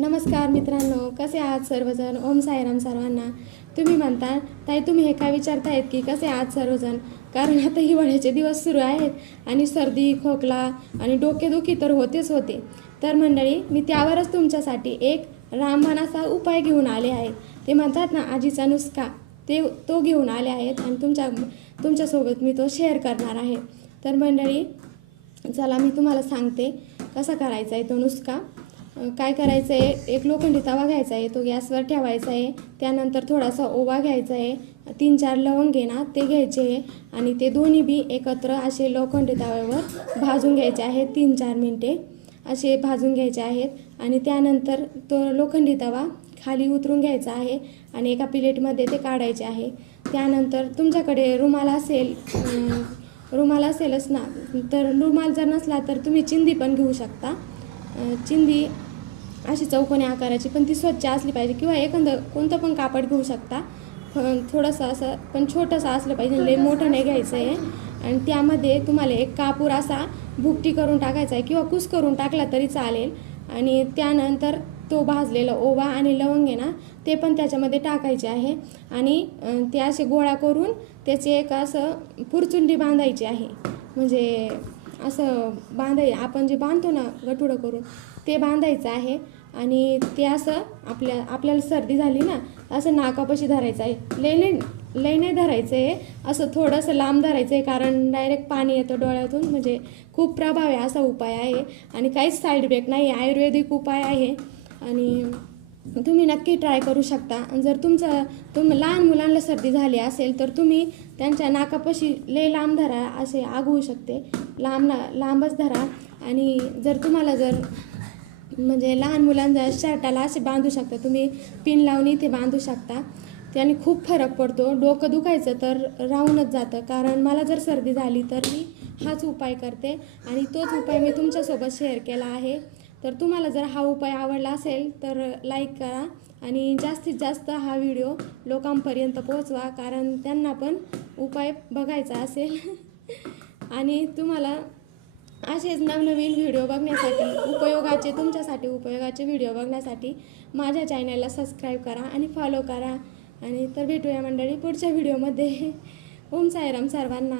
नमस्कार मित्रांनो, कसे आहात सर्वजण? ओम साईराम सर्वांना. तुम्ही म्हणता ताई तुम्ही हे काय विचारतायत की कसे आहात सर्वजण, कारण आता हिवाळ्याचे दिवस सुरू आहेत आणि सर्दी खोकला आणि डोकेदुखी तर होतेच होते. तर मंडळी, मी त्यावरच तुमच्यासाठी एक रामबाण असा उपाय घेऊन आले आहे. ते म्हणतात ना आजीचा नुस्खा, तो घेऊन आले आहेत आणि तुमच्यासोबत मी तो शेअर करणार आहे. तर मंडळी, चला मी तुम्हाला सांगते कसा करायचा आहे तो नुस्खा. काय करायचं आहे, एक लोखंडी तवा घ्यायचा आहे, तो गॅसवर ठेवायचा आहे. त्यानंतर थोडासा ओवा घ्यायचा आहे, 3-4 लवंग आहे ना ते घ्यायचे आहे आणि ते दोन्ही बी एकत्र असे लोखंडी तव्यावर भाजून घ्यायचे आहेत. 3-4 मिनटे असे भाजून घ्यायचे आहेत आणि त्यानंतर तो लोखंडी तवा खाली उतरून घ्यायचा आहे आणि एका प्लेटमध्ये ते काढायचे आहे. त्यानंतर तुमच्याकडे रुमाल असेलच ना, तर रुमाल जर नसला तर तुम्ही चिंदी पण घेऊ शकता. चिंदी अशी चौकोनी आकाराची, पण ती स्वच्छ असली पाहिजे, किंवा एखादं कोणतं पण कापड घेऊ शकता. थोडंसं असं पण छोटंसं असलं पाहिजे, लई मोठं नाही घ्यायचं आहे. आणि त्यामध्ये तुम्हाला एक कापूर असा भुकटी करून टाकायचा आहे किंवा कुस करून टाकला तरी चालेल. आणि त्यानंतर तो भाजलेला ओवा आणि लवंग आहे ना ते पण त्याच्यामध्ये टाकायचे आहे आणि ते असे गोळा करून त्याचे एक असं पुरचुंडी बांधायची आहे. म्हणजे असं आपण जे बांधतो ना गठुडं करून ते बांधायचं आहे. आणि ते असं आपल्याला सर्दी झाली ना असं नाकापाशी धरायचं आहे. लय नाही धरायचं आहे, असं थोडंसं लांब धरायचं आहे, कारण डायरेक्ट पाणी येतं डोळ्यातून. म्हणजे खूप प्रभावी असा उपाय आहे आणि काहीच साईड इफेक्ट नाही, आयुर्वेदिक उपाय आहे आणि तुम्ही नक्की ट्राय करू शकता. जर लहान मुलांना सर्दी झाली तर तुम्ही त्यांच्या नाकापाशी लय लांब धरा, असे आग होऊ शकते, लांबच धरा. आणि तुम्हाला म्हणजे लहान मुलांच्या शर्टाला असे बांधू शकता, तुम्ही पिन लावून इथे बांधू शकता. त्याने खूप फरक पडतो. डोकं दुखायचं तर राहूनच जातं, कारण मला जर सर्दी झाली तर मी हाच उपाय करते आणि तोच उपाय मी तुमच्यासोबत शेअर केला आहे. तर तुम्हाला जर हा उपाय आवडला असेल तर लाईक करा आणि जास्तीत जास्त हा व्हिडिओ लोकांपर्यंत पोहोचवा, कारण त्यांना पण उपाय बघायचा असेल. आणि तुम्हाला असेच नवनवीन व्हिडिओ बघण्यासाठी तुमच्यासाठी उपयोगाचे व्हिडिओ बघण्यासाठी माझ्या चॅनलला सबस्क्राईब करा आणि फॉलो करा. आणि तर भेटूया मंडळी पुढच्या व्हिडिओमध्ये. ओम साईराम सर्वांना.